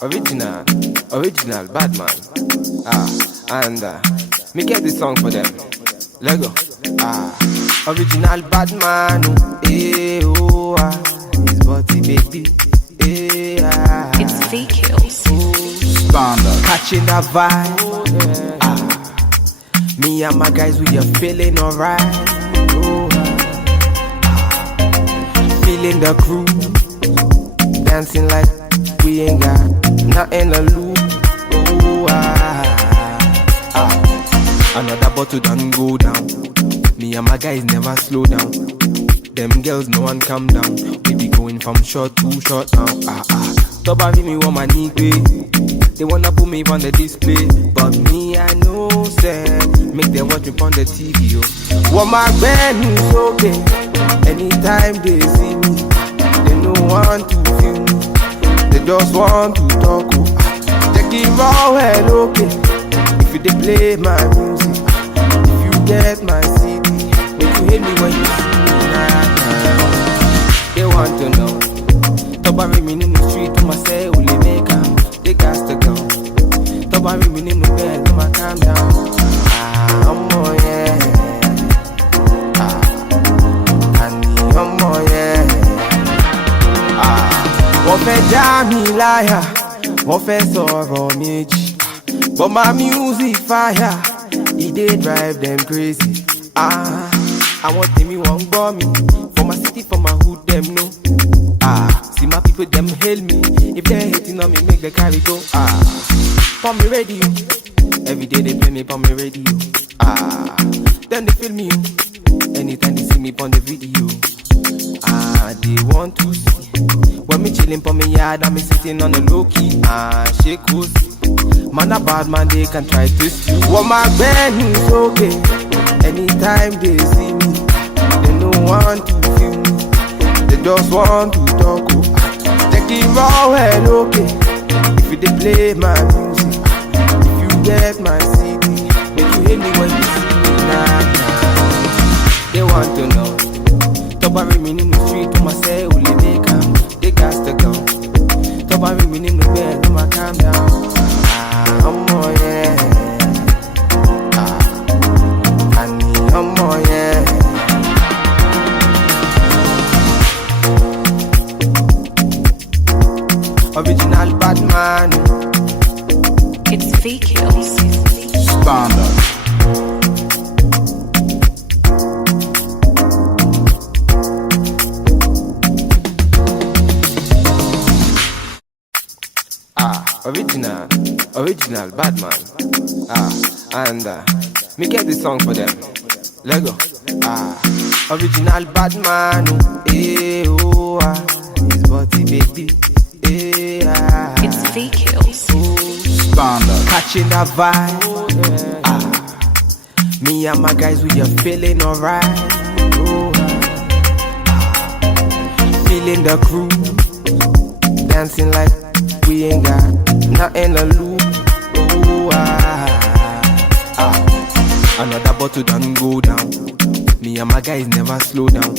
Original bad man. And me get this song for them. Let go. Original bad man. His body baby. It's fake kills. Standard. Catching that vibe. Me and my guys, we are feeling alright. Feeling the groove, dancing like we ain't got nothing to lose. Another bottle done go down. Me and my guys never slow down. Them girls, no one calm down. We be going from short to short now. Top of me want my knee pay. They wanna put me on the display, but me I know say make them watch me on the TV. Want my band is okay. Anytime they see me, they don't want to feel me. They just want to talk. Check it raw well okay. If you they play my music, if you get my CD, make you hate me when you see me now. They want to know. Top of me in the street to myself, will they make them? They got to go. Top of me in the bed, to my calm down. I'm more, yeah. I'm more, yeah. Wọ́n fẹ́ já mi láyà, wọ́n fẹ́ sọ̀rọ̀ méjì. But my music fire, it dey drive them crazy. I want them, you won't go me. For my city, for my hood, them know. See my people, them hail me. If they hating on me, make the carry go. For me radio, every day they play me for me radio. Then they feel me. Anytime they see me on the video. They want to see. When me chilling for me yard, and me sitting on the low key. Shake cozy. Man a bad man, they can try to steal. Want my band is okay. Anytime they see me, they don't want to feel me. They just want to talk. Check it raw well okay. If you they play my music, if you get my CD, make you hate me when you see me now. They want to know. Top of me in the street to myself, will they make them? They got to go. Top of me in the bed, to my calm down. I'm more, yeah. I'm more, yeah. Original bad man. It's fake kills. Standard. Original bad man. And me get this song for them. Let go. Original bad man. His body baby. It's fake kills. Standard. Catching that vibe. Me and my guys, we are feeling alright. Feeling the groove, dancing like we ain't got nothing to lose. Another bottle done go down. Me and my guys never slow down.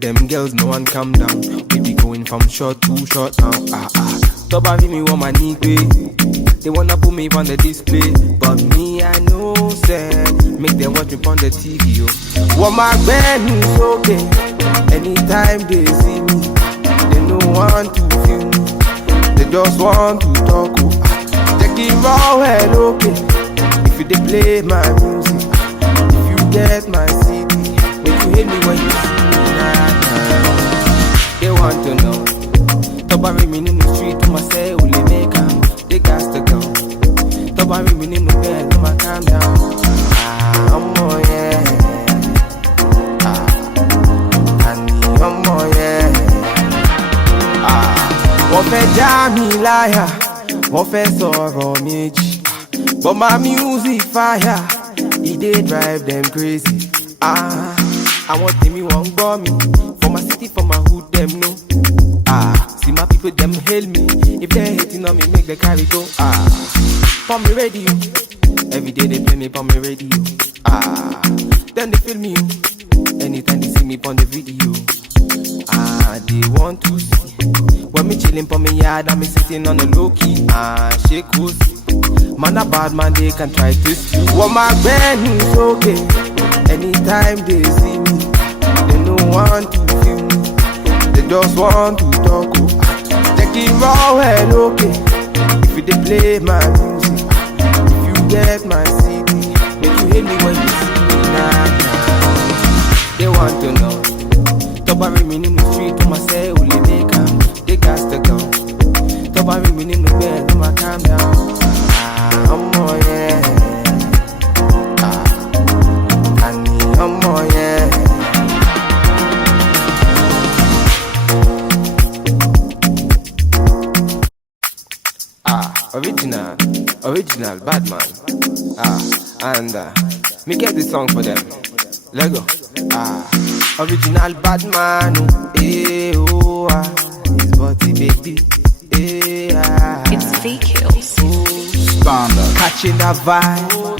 Them girls, no one calm down. We be going from short to short now. Top of me want my knee pay. They wanna put me on the display, but me I know say make them watch me on the TV. Want my band is okay. Anytime they see me, they don't want to feel me. They just want to talk. Check it raw well okay. If you they play my music, if you get my CD, make you hate me when you see me now. They want to know. Top of me in the street to myself, will they make them? They got to go. Top of me in the bed, to my calm down. I'm more, yeah. I'm more, yeah. Wọ́n fẹ́ já mi láyà, wọ́n fẹ́ sọ̀rọ̀ méjì. But my music fire, it dey drive them crazy. I want them, you won't go me. For my city, for my hood, them know. See my people, them hail me. If they hating on me, make the carry go. For me radio, every day they play me on me radio. Then they feel me. Anytime they see me on the video. They want to see. When me chillin' for me yard and me sitting on the low key. Shake who's man a bad man, they can try to see. What my band is okay. Anytime they see me, they don't want to feel me. They just want to talk. Take it raw and okay. If you dey play my music, if you get my CD, make you hate me when you see me now. They want to know. Tobari me in the street, I'ma say only make am. They got to go. Tobari me in the bed, I'ma calm down. I'm more yeah. Tani, I'm more yeah. Original, bad man. And me get this song for them. Let go. Original bad man. Oh, his body baby. It's VKills. Catching that vibe.